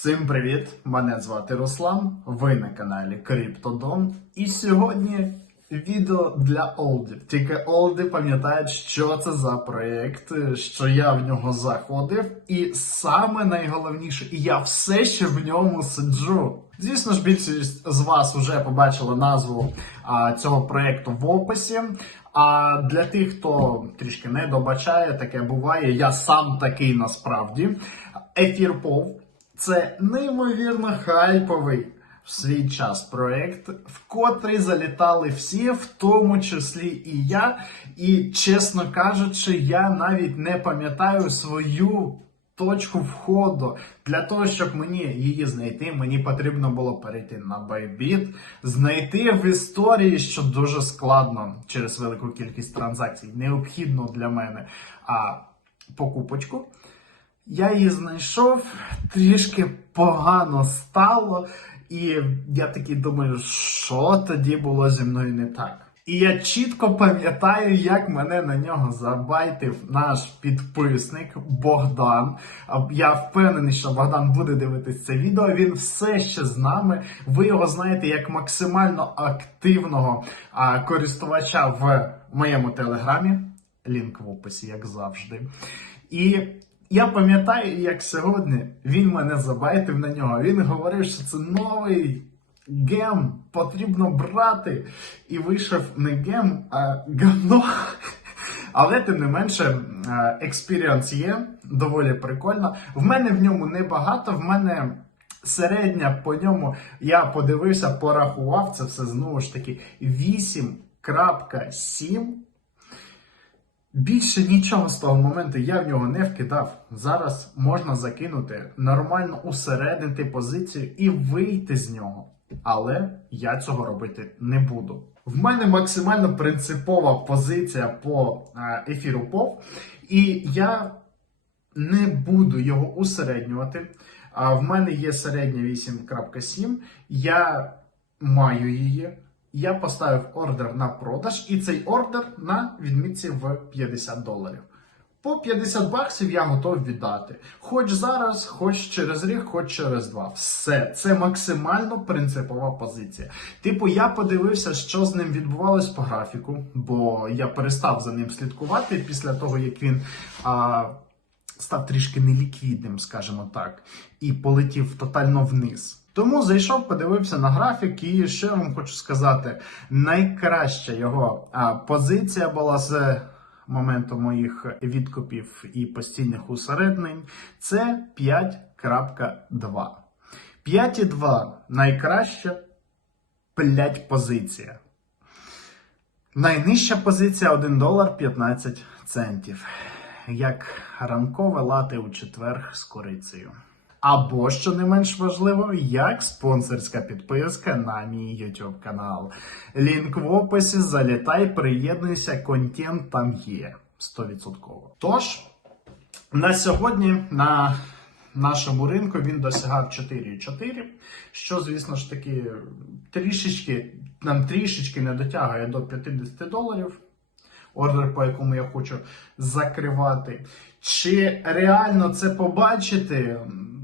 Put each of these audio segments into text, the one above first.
Всім привіт! Мене звати Руслан. Ви на каналі Криптодон. І сьогодні відео для олдів. Тільки олди пам'ятають, що це за проєкт, що я в нього заходив, і саме найголовніше, я все ще в ньому сиджу. Звісно ж, більшість з вас вже побачила назву а, цього проєкту в описі. А для тих, хто трішки не добачає, таке буває. Я сам такий насправді. Ефірпов це неймовірно хайповий в свій час проект, в котрий залітали всі, в тому числі і я. І чесно кажучи, я навіть не пам'ятаю свою. Точку входу для того, щоб мені її знайти, мені потрібно було перейти на Bybit, знайти в історії, що дуже складно через велику кількість транзакцій, необхідно для мене а, покупочку. Я її знайшов, трішки погано стало, і я такий думаю, що тоді було зі мною не так. І я чітко пам'ятаю, як мене на нього забайтив наш підписник Богдан. Я впевнений, що Богдан буде дивитись це відео. Він все ще з нами. Ви його знаєте як максимально активного а, користувача в моєму телеграмі. Лінк в описі, як завжди. І я пам'ятаю, як сьогодні він мене забайтив на нього. Він говорив, що це новий гем, потрібно брати. І вийшов не гем, а гамно. Але тим не менше, експіріанс є, доволі прикольно. В мене в ньому небагато, в мене середня по ньому, я подивився, порахував це все знову ж таки 8.7. Більше нічого з того моменту я в нього не вкидав. Зараз можна закинути, нормально усередити позицію і вийти з нього. Але я цього робити не буду. В мене максимально принципова позиція по е, ефіру ПОВ, і я не буду його усереднювати. В мене є середня 8.7. Я маю її. Я поставив ордер на продаж, і цей ордер на відмітці в 50 доларів. По 50 баксів я готов віддати. Хоч зараз, хоч через рік, хоч через два. Все, це максимально принципова позиція. Типу, я подивився, що з ним відбувалось по графіку, бо я перестав за ним слідкувати після того, як він. А, Став трішки неліквідним, скажімо так, і полетів тотально вниз. Тому зайшов, подивився на графік, і я вам хочу сказати: найкраща його позиція була з моменту моїх відкупів і постійних усереднень. Це 5.2. 5.2 найкраща блять позиція. Найнижча позиція 1 долар 15 центів. Як ранкове лати у четвер з корицею. Або, що не менш важливо, як спонсорська підписка на мій YouTube канал. Лінк в описі, залітай, приєднуйся, контент там є 100%. Тож, на сьогодні на нашому ринку він досягав 4,4, що, звісно ж таки, трішечки, нам трішечки не дотягує до 50 доларів ордер, по якому я хочу закривати. Чи реально це побачити?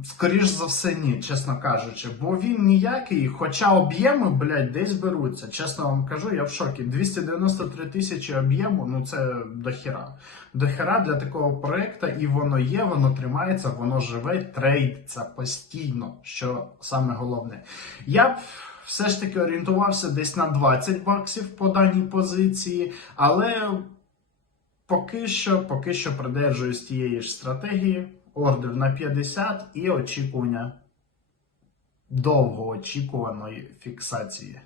Скоріш за все, ні, чесно кажучи, бо він ніякий, хоча об'єми, блядь, десь беруться. Чесно вам кажу, я в шокі. 293 тисячі об'єму, ну це дохіра. Дохіра для такого проекту, і воно є, воно тримається, воно живе, трейдиться постійно, що саме головне. Я все ж таки орієнтувався десь на 20 баксів по даній позиції, але поки що, поки що придержуюсь тієї ж стратегії. Ордер на 50 і очікування довгоочікуваної фіксації.